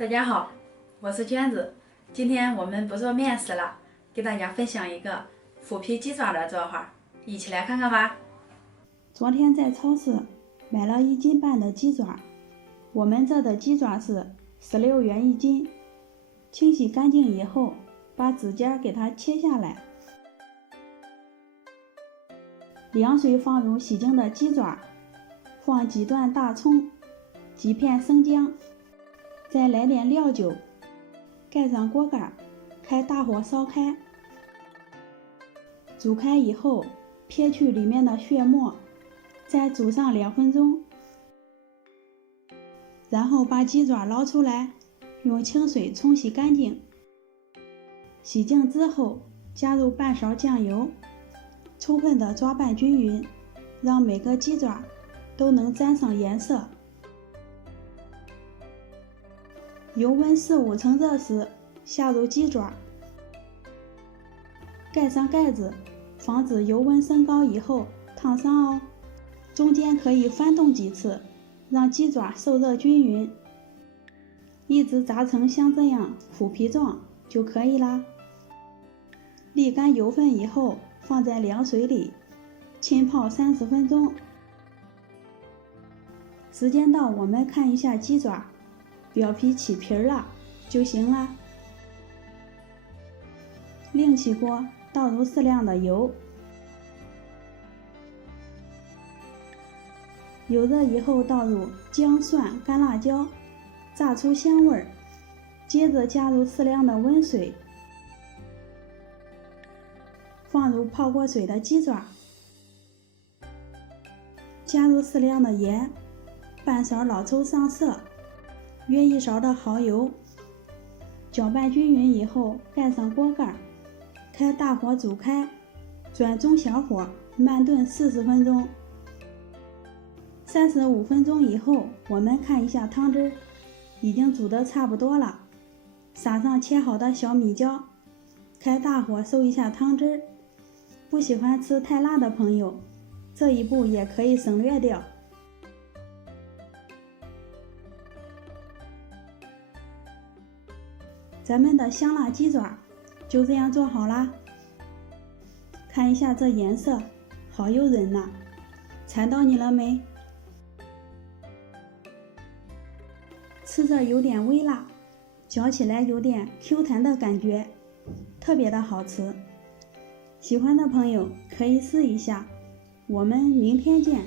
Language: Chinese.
大家好，我是娟子。今天我们不做面食了，给大家分享一个腐皮鸡爪的做法，一起来看看吧。昨天在超市买了1斤半的鸡爪，我们这的鸡爪是16元1斤。清洗干净以后，把指尖给它切下来。凉水放入洗净的鸡爪，放几段大葱，几片生姜，再来点料酒，盖上锅盖，开大火烧开。煮开以后，撇去里面的血沫，再煮上2分钟，然后把鸡爪捞出来，用清水冲洗干净。洗净之后，加入半勺酱油，充分的抓拌均匀，让每个鸡爪都能沾上颜色。油温4-5成热时，下入鸡爪，盖上盖子，防止油温升高以后烫伤哦。中间可以翻动几次，让鸡爪受热均匀，一直炸成像这样腐皮状就可以啦。沥干油分以后，放在凉水里浸泡30分钟。时间到，我们看一下鸡爪表皮起皮了就行了。另起锅，倒入适量的油，油热以后倒入姜、蒜、干辣椒，炸出香味儿。接着加入适量的温水，放入泡过水的鸡爪，加入适量的盐，半勺老抽上色，约1勺的蚝油，搅拌均匀以后盖上锅盖，开大火煮开，转中小火慢炖40分钟。35分钟以后，我们看一下汤汁已经煮得差不多了，撒上切好的小米椒，开大火收一下汤汁。不喜欢吃太辣的朋友，这一步也可以省略掉。咱们的香辣鸡爪就这样做好啦。看一下这颜色，好诱人呐，馋到你了没？吃着有点微辣，嚼起来有点 Q 弹的感觉，特别的好吃。喜欢的朋友可以试一下。我们明天见。